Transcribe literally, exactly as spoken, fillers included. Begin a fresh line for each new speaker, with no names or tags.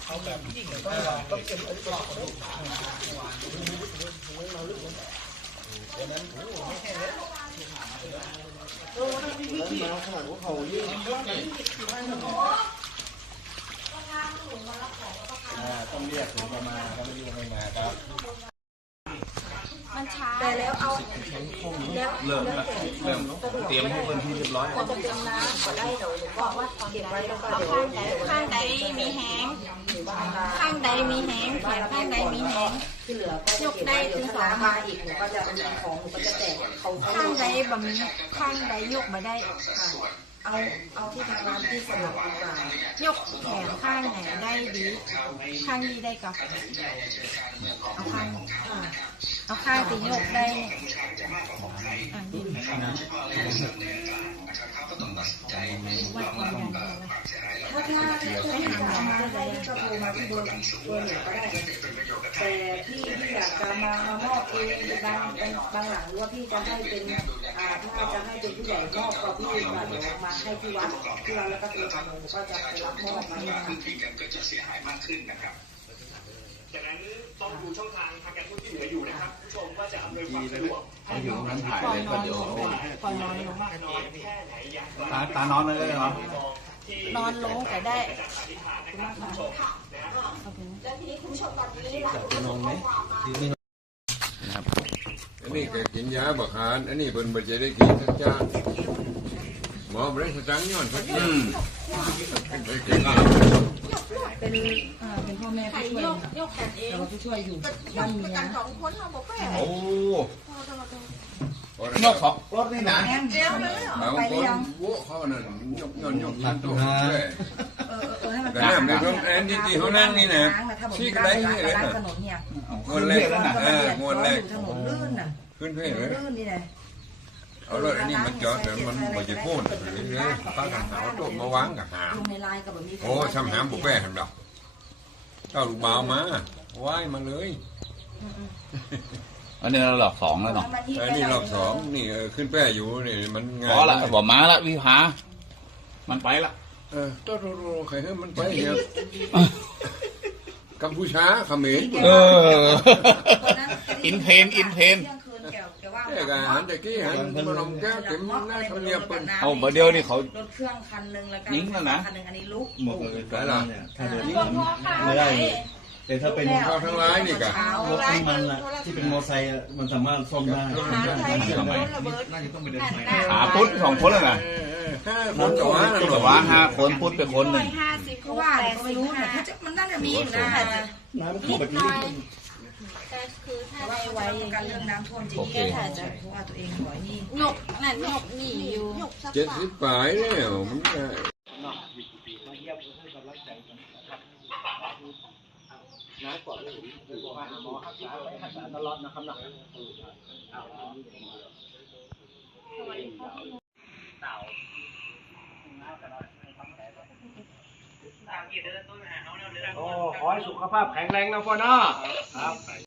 เอาแบบยิ่งก็ต้องเก็บไอ้กรอบด้วยดังนั้นโอ้ไม่แค่นี้เออวันนั้นพี่พี่มาขนาดว่าเขายิ่งต้องเรียกถึงมามาครับไม่ได้มาครับ
มันช้า
แต่แล้วเอาแล้ว
เริ่มแล้วเริ่มเตรียมให้คนที่เรียบร้อย
พอจะเตรียมน้ำก็ได้เดี๋ยวบอกว่าเก็บไว้แล้วก็เดี๋ยว
ข้างใดมีแห้งข้างใดมีแห้งแขนข้างใดมีแห้ง
ที่เหลือก็ยกได้ถึงสองมาอีกหนูก็จะเป็นของหนูก็จะแจกเขา
ข้างใดบะหมี่ข้างใดยกมาได้
เอาเอาที่ทางร้านที่สลับดีกว่าย
กแขนข้างไหนได้ดีข้างนี้ได้ก่อนเอาข้างเอาข้างตียกได้อ่ะดีวัดความดันเลย
ถ้าถ้าที่ไม่หามาได้ก็โทรมาที่เบอร์เบอร์หนูก็ได้แต่พี่ที่อยากจะมามามอบเองบางบางหลังหรือว่าพี่จะให้เป็นอ่าถ้าจะให้เป็นผู้ใหญ่มอบก็พี่ก็เดี๋ยวมาให้ที่วัดที่วัดแล้วก็ตัวหนูก็จะไปรับมอบมา
พื้นที่กันก็จะเสียหายมากขึ้นนะครับจากนั้นต้องดูช่องทางทางการทูตที่เหลืออยู่นะครับผู้ชมว่าจะอำนวยความสะดวกให้อยู่นั้นถ่ายเลยก็เดี๋ยว
ก่อนนอนลงมาก
นอนแค่ไหนอย่างไร
ตาตานอนเลยเหรอน
อนลงแต่ได้
คุณผู้ชม
แล้วทีนี้คุณผู้ชมตอนนี้
จะนอนไหมนะครับอันนี้แกกินยาบักหานอันนี้เป็นบัจเจได้กินสักจานหมอไม่ได้สักย้อนสักย้อน
เป็นอ่าเป็นพ่อแม่ผู้ช่วย
ยกแขนเอง
เราผู้ช่วยอยู่บ้านเมีย
สองคนเราบอกแม่
โอ้
นกของรถนี่นะ
เจ้าเลยเหรอ
ไปยังวัวเขานั่นยกย้อนยกตัดตัวด้วยแต่น้ำในท้องแอนที่ที่เขานั่งนี่นะชี้กระไรนี่เลยนะงวดแรกนะเอองวดแรก
ถนนลื่นน่ะ
ขึ้นเพลเลย
ลื่นนี่แหละ
เอารถอันนี้มันจอดแต่มันมันจะพูดเลยป้ากันหาโต๊ะมาวางกับหามโอ้ทำหามบุกแป้ทำดอกเจ้าลูกบ่าวมาว่ายมาเลย
อันนี้เราหลอกสองแล้วเนาะ
อันนี้รอบสองนี่ขึ้นแป้อยู่นี่มันงาน
พอละบอกมาละวิภามันไปละ
เออโต๊ะโต๊ะใครให้มันไปเนี่ยกัมพูชาเขมร
เอออินเพนอินเพน
แกอาหารตะกี้อาหารมันลงแก้วเก็บหน้าเขาเรียบเป็น
เอาเดี๋ยวนี่เขา
รถเครื่องคันหนึ่งแล้วกัน
ยิงแล้วนะ
คันหนึ่งอันนี้ลุก
หมดเลย
ได้ละ
ไม่ได้แต่ถ้าเป็น
ข้าวทั้งร้ายนี่กะ
รถที่มันอะที่เป็นมอไซค์อะมันสามารถซ่อมได้น่าจะต้องไปเดินไฟ
หาพุทธสองคนเลยนะ
ห้าคนต่อห้า
แต่ว่าห้าคนพุทธเป็นคนหนึ่ง
ห้าสิบ
เพราะว่าเขาไม่รู้แต่มันน่าจะมีอยู่นะ
น้ำมันท่วมแบบนี้
แต่คือถ้า
ไว้ไว้การเรื่องน้ำท่วมจริงๆเพราะว่าตัวเองบ่อยนี่
หยกนั่นหยกนี่อยู่
เจ็ดสิบปลายแล้วมันก็
น้ำก่อนเลยหรือว่าหมอรักษาไว้รักษาตลอดนะครับนะโอ้ขอให้สุขภาพแข็งแรงนะพ่อเนาะครับ